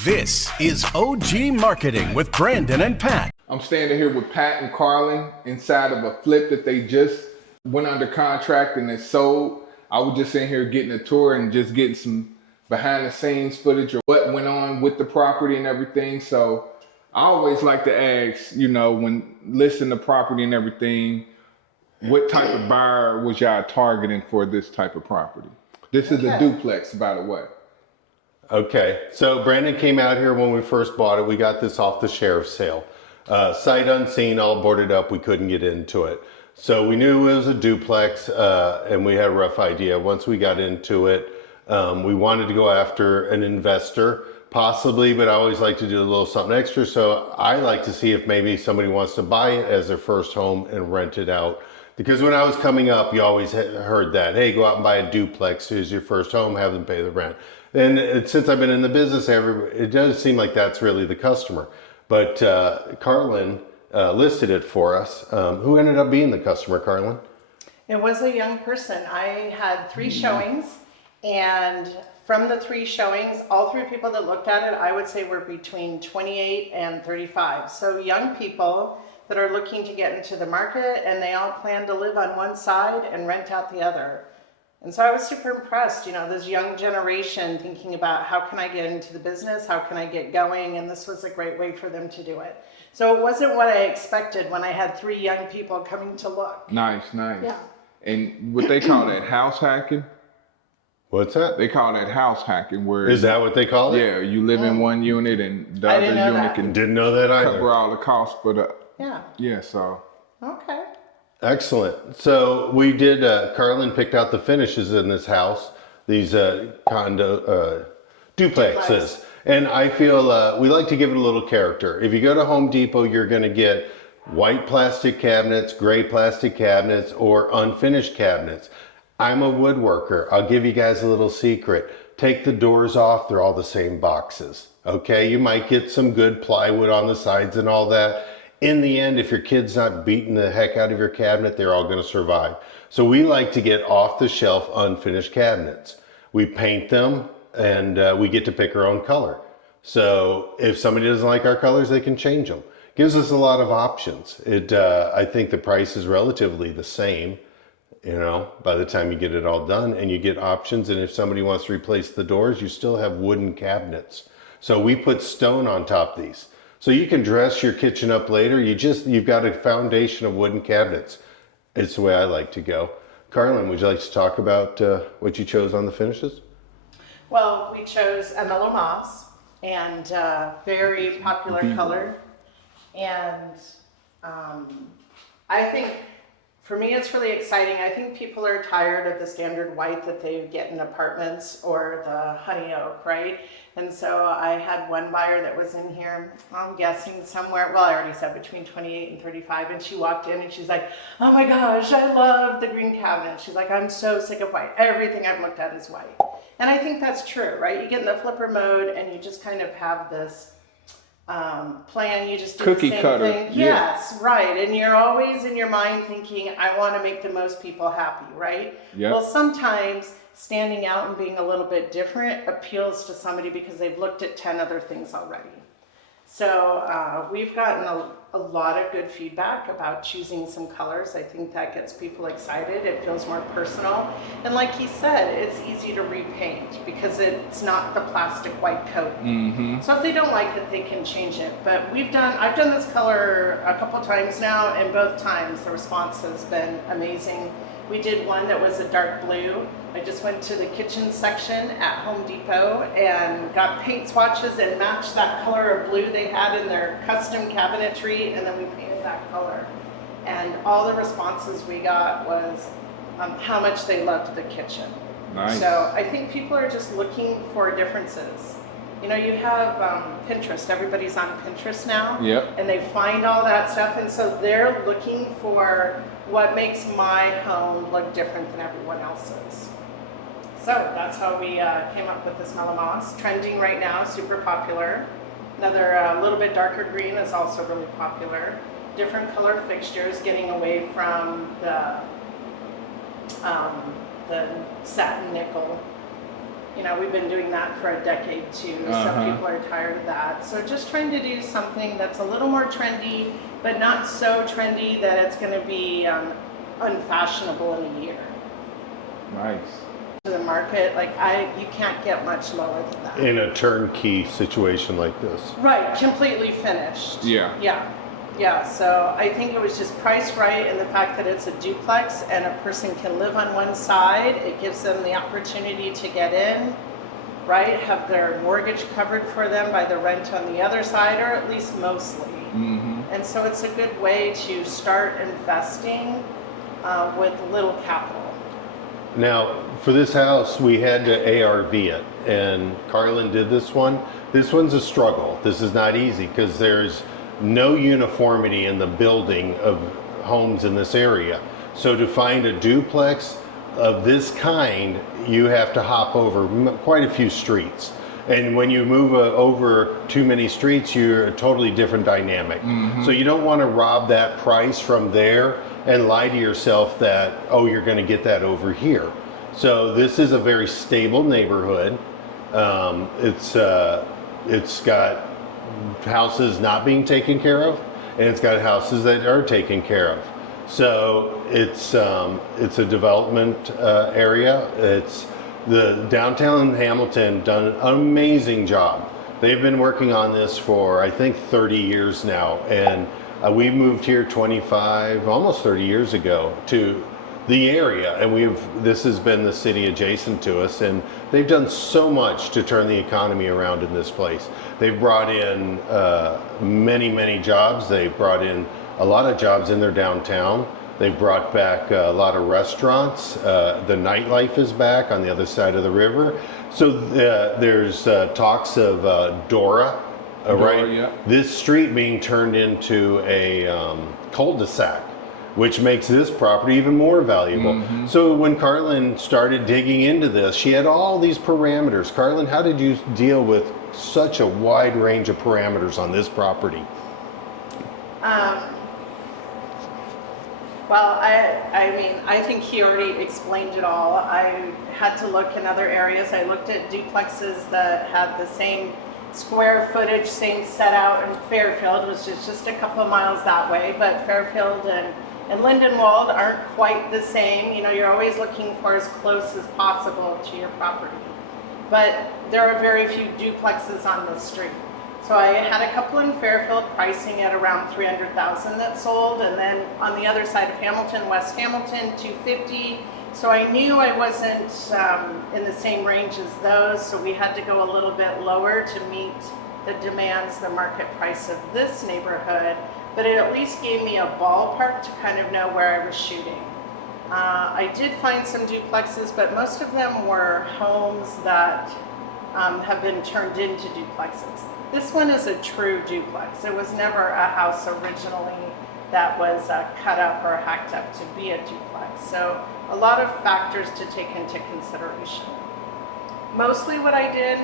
This is OG Marketing with Brandon and Pat. I'm standing here with Pat and Karlin inside of a flip that they just went under contract and it sold. I was just in here getting a tour and just getting some behind the scenes footage of what went on with the property and everything. So I always like to ask, when listing the property and everything, what type of buyer was y'all targeting for this type of property? This is a duplex, by the way. Okay, so Brandon came out here when we first bought it. We got this off the sheriff's sale. Sight unseen, all boarded up. We couldn't get into it. So we knew it was a duplex and we had a rough idea. Once we got into it, we wanted to go after an investor, possibly, but I always like to do a little something extra. So I like to see if maybe somebody wants to buy it as their first home and rent it out. Because when I was coming up, you always heard that, hey, go out and buy a duplex. Here's your first home, have them pay the rent. And since I've been in the business, it does seem like that's really the customer. But Karlin listed it for us. Who ended up being the customer, Karlin? It was a young person. I had 3 showings, and from the 3 showings, all 3 people that looked at it, I would say were between 28 and 35. So young people that are looking to get into the market, and they all plan to live on one side and rent out the other. And so I was super impressed, this young generation thinking about how can I get into the business, how can I get going, and this was a great way for them to do it. So it wasn't what I expected when I had 3 young people coming to look. Nice. Yeah. And what they call that, house hacking? What's that? They call that house hacking. Where Is that what they call it? Yeah, you live in one unit and the other unit can Didn't know that either. cover all the costs, but so. Okay. Excellent. So we did, Karlin picked out the finishes in this house, these duplexes. Duplex. And I feel we like to give it a little character. If you go to Home Depot, you're going to get white plastic cabinets, gray plastic cabinets, or unfinished cabinets. I'm a woodworker. I'll give you guys a little secret. Take the doors off. They're all the same boxes. Okay, you might get some good plywood on the sides and all that. In the end, if your kid's not beating the heck out of your cabinet, they're all going to survive. So we like to get off the shelf unfinished cabinets. We paint them and we get to pick our own color. So if somebody doesn't like our colors, they can change them. Gives us a lot of options. I think the price is relatively the same, by the time you get it all done, and you get options. And if somebody wants to replace the doors, you still have wooden cabinets. So we put stone on top of these. So you can dress your kitchen up later. You've got a foundation of wooden cabinets. It's the way I like to go. Karlin, would you like to talk about what you chose on the finishes? Well, we chose a mellow moss, and very popular color. And I think, for me, it's really exciting. I think people are tired of the standard white that they get in apartments or the honey oak, right? And so I had one buyer that was in here, I'm guessing somewhere, well, I already said between 28 and 35, and she walked in and she's like, oh my gosh, I love the green cabinet. She's like, I'm so sick of white. Everything I've looked at is white. And I think that's true, right? You get in the flipper mode and you just kind of have this plan, you just do cookie the same cutter thing. Yes, right. And you're always in your mind thinking, I want to make the most people happy, right? Yep. Well, sometimes standing out and being a little bit different appeals to somebody because they've looked at 10 other things already. So we've gotten a lot of good feedback about choosing some colors. I think that gets people excited. It feels more personal. And like he said, it's easy to repaint because it's not the plastic white coat. Mm-hmm. So if they don't like it, they can change it. But I've done this color a couple times now, and both times the response has been amazing. We did one that was a dark blue. I just went to the kitchen section at Home Depot and got paint swatches and matched that color of blue they had in their custom cabinetry, and then we painted that color. And all the responses we got was how much they loved the kitchen. Nice. So I think people are just looking for differences. You have Pinterest. Everybody's on Pinterest now. Yep. And they find all that stuff, and so they're looking for what makes my home look different than everyone else's. So that's how we came up with this mellow moss. Trending right now, super popular. Another little bit darker green is also really popular. Different color fixtures, getting away from the satin nickel. You know, we've been doing that for a decade too. Some people are tired of that. So just trying to do something that's a little more trendy, but not so trendy that it's going to be unfashionable in a year. Nice. To the market, like you can't get much lower than that. In a turnkey situation like this. Right, completely finished. Yeah. Yeah, so I think it was just priced right, and the fact that it's a duplex and a person can live on one side, it gives them the opportunity to get in, right? Have their mortgage covered for them by the rent on the other side, or at least mostly. And so it's a good way to start investing with little capital. Now, for this house, we had to ARV it, and Karlin did this one. This one's a struggle. This is not easy because there's no uniformity in the building of homes in this area. So to find a duplex of this kind, you have to hop over quite a few streets. And when you move over too many streets, you're a totally different dynamic. So you don't want to rob that price from there and lie to yourself that, oh, you're going to get that over here. So this is a very stable neighborhood. It's got houses not being taken care of, and it's got houses that are taken care of. So it's a development area. It's the downtown Hamilton done an amazing job. They've been working on this for I think 30 years now, and we moved here 25, almost 30 years ago to the area, and this has been the city adjacent to us, and they've done so much to turn the economy around in this place. They've brought in many jobs. They've brought in a lot of jobs in their downtown. They've brought back a lot of restaurants. The nightlife is back on the other side of the river. So there's talks of Dora, right? Yeah. This street being turned into a cul-de-sac, which makes this property even more valuable. So when Karlin started digging into this, she had all these parameters. Karlin, how did you deal with such a wide range of parameters on this property? Well, I mean, I think he already explained it all. I had to look in other areas. I looked at duplexes that had the same square footage, same set out in Fairfield, which is just a couple of miles that way, but Fairfield and Lindenwold aren't quite the same. You know, you're always looking for as close as possible to your property. But there are very few duplexes on the street. So I had a couple in Fairfield pricing at around $300,000 that sold, and then on the other side of Hamilton, West Hamilton, $250,000. So I knew I wasn't in the same range as those, so we had to go a little bit lower to meet the demands, the market price of this neighborhood. But it at least gave me a ballpark to kind of know where I was shooting. I did find some duplexes, but most of them were homes that have been turned into duplexes. This one is a true duplex. It was never a house originally that was cut up or hacked up to be a duplex. So a lot of factors to take into consideration. Mostly what I did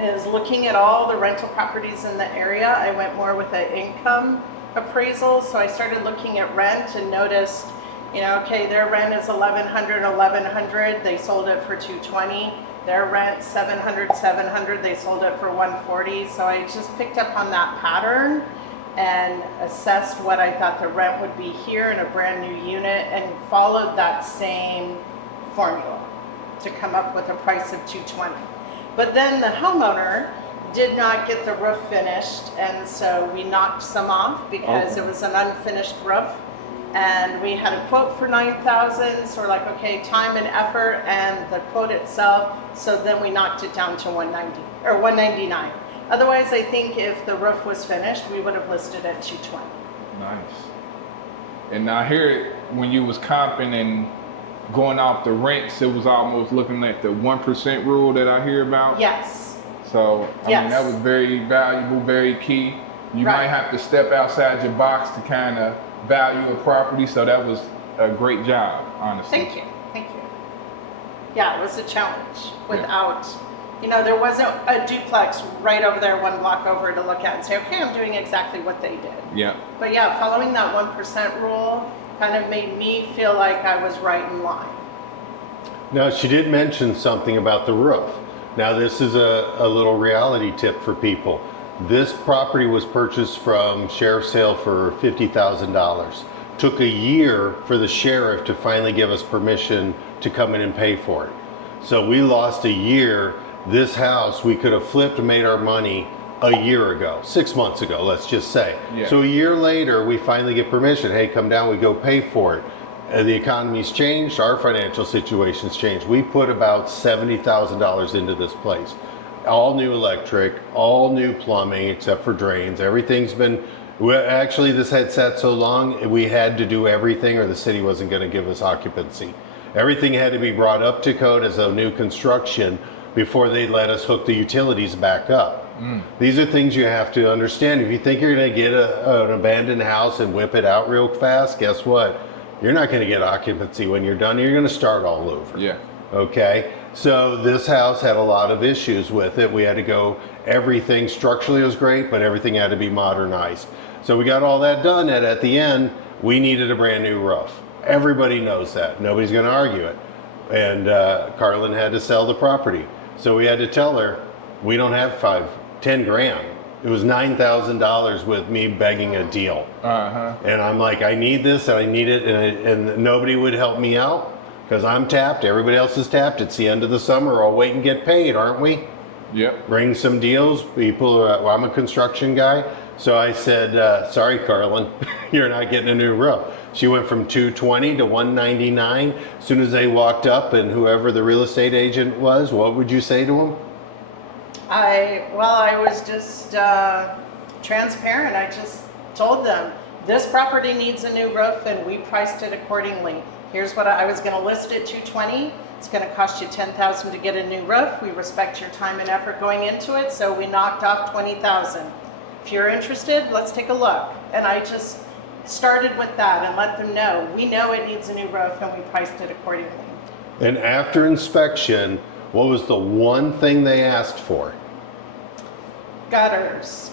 is looking at all the rental properties in the area. I went more with an income appraisal. So I started looking at rent and noticed, you know, okay, their rent is $1,100. They sold it for $220. Their rent $700. They sold it for $140. So I just picked up on that pattern and assessed what I thought the rent would be here in a brand new unit and followed that same formula to come up with a price of $220. But then the homeowner did not get the roof finished, and so we knocked some off because it was an unfinished roof. And we had a quote for $9,000, so we're like, okay, time and effort and the quote itself. So then we knocked it down to $190 or $199. Otherwise, I think if the roof was finished, we would have listed at $220. Nice. And now here, when you was comping and going off the rents, it was almost looking at the 1% rule that I hear about. Yes. So, I mean, that was very valuable, very key. You might have to step outside your box to kind of value a property. So that was a great job, honestly. Thank you. Yeah, it was a challenge without, you know, there wasn't a duplex right over there, one block over to look at and say, okay, I'm doing exactly what they did. Yeah. But yeah, following that 1% rule kind of made me feel like I was right in line. Now, she did mention something about the roof. Now, this is a little reality tip for people. This property was purchased from sheriff's sale for $50,000. Took a year for the sheriff to finally give us permission to come in and pay for it. So we lost a year. This house, we could have flipped and made our money a year ago, 6 months ago, let's just say. Yeah. So a year later, we finally get permission. Hey, come down, we go pay for it. The economy's changed, our financial situation's changed. We put about $70,000 into this place. All new electric, all new plumbing except for drains. Everything's been, actually this had sat so long, we had to do everything or the city wasn't gonna give us occupancy. Everything had to be brought up to code as a new construction before they let us hook the utilities back up. These are things you have to understand. If you think you're gonna get an abandoned house and whip it out real fast, guess what? You're not gonna get occupancy when you're done. You're gonna start all over. Yeah. Okay, so this house had a lot of issues with it. We had to go, everything structurally was great, but everything had to be modernized. So we got all that done, and at the end, we needed a brand new roof. Everybody knows that. Nobody's gonna argue it. And Karlin had to sell the property. So we had to tell her, we don't have 10 grand. It was $9,000 with me begging a deal. And I'm like, I need this and I need it, and nobody would help me out because I'm tapped, everybody else is tapped. It's the end of the summer, I'll wait and get paid, aren't we? Yep. Bring some deals. People, well, I'm a construction guy. So I said, sorry, Karlin, you're not getting a new roof. She went from $220 to $199. As soon as they walked up and whoever the real estate agent was, what would you say to him? I was just transparent. I just told them, this property needs a new roof and we priced it accordingly. Here's what I was gonna list it $220. It's gonna cost you $10,000 to get a new roof. We respect your time and effort going into it, so we knocked off $20,000. If you're interested, let's take a look. And I just started with that and let them know, we know it needs a new roof and we priced it accordingly. And after inspection, what was the one thing they asked for? Gutters.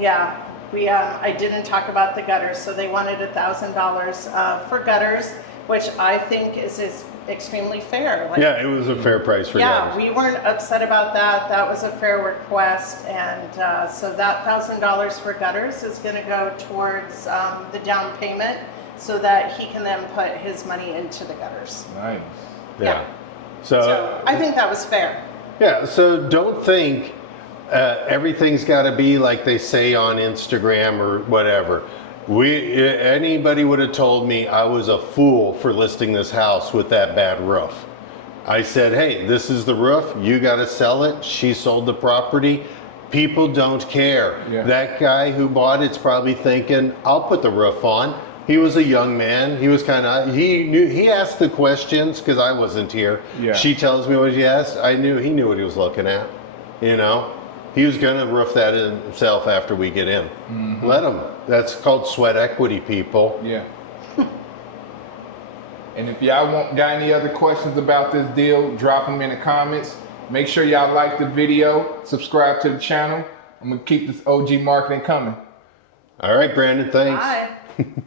Yeah, I didn't talk about the gutters, so they wanted $1,000 for gutters, which I think is extremely fair. Like, Yeah, it was a fair price for yeah, gutters. we weren't upset about that. That was a fair request, and so that $1,000 for gutters is going to go towards the down payment, so that he can then put his money into the gutters. Nice. Yeah. So I think that was fair. Yeah, so don't think everything's got to be like they say on Instagram or whatever. Anybody would have told me I was a fool for listing this house with that bad roof. I said, hey, this is the roof, you got to sell it. She sold the property. People don't care. Yeah. That guy who bought it's probably thinking, I'll put the roof on. He was a young man. He was he asked the questions because I wasn't here. Yeah. She tells me what he asked. He knew what he was looking at, you know? He was going to roof that himself after we get in. Mm-hmm. Let him. That's called sweat equity, people. Yeah. And if y'all got any other questions about this deal, drop them in the comments. Make sure y'all like the video, subscribe to the channel. I'm going to keep this OG marketing coming. All right, Brandon, thanks. Bye.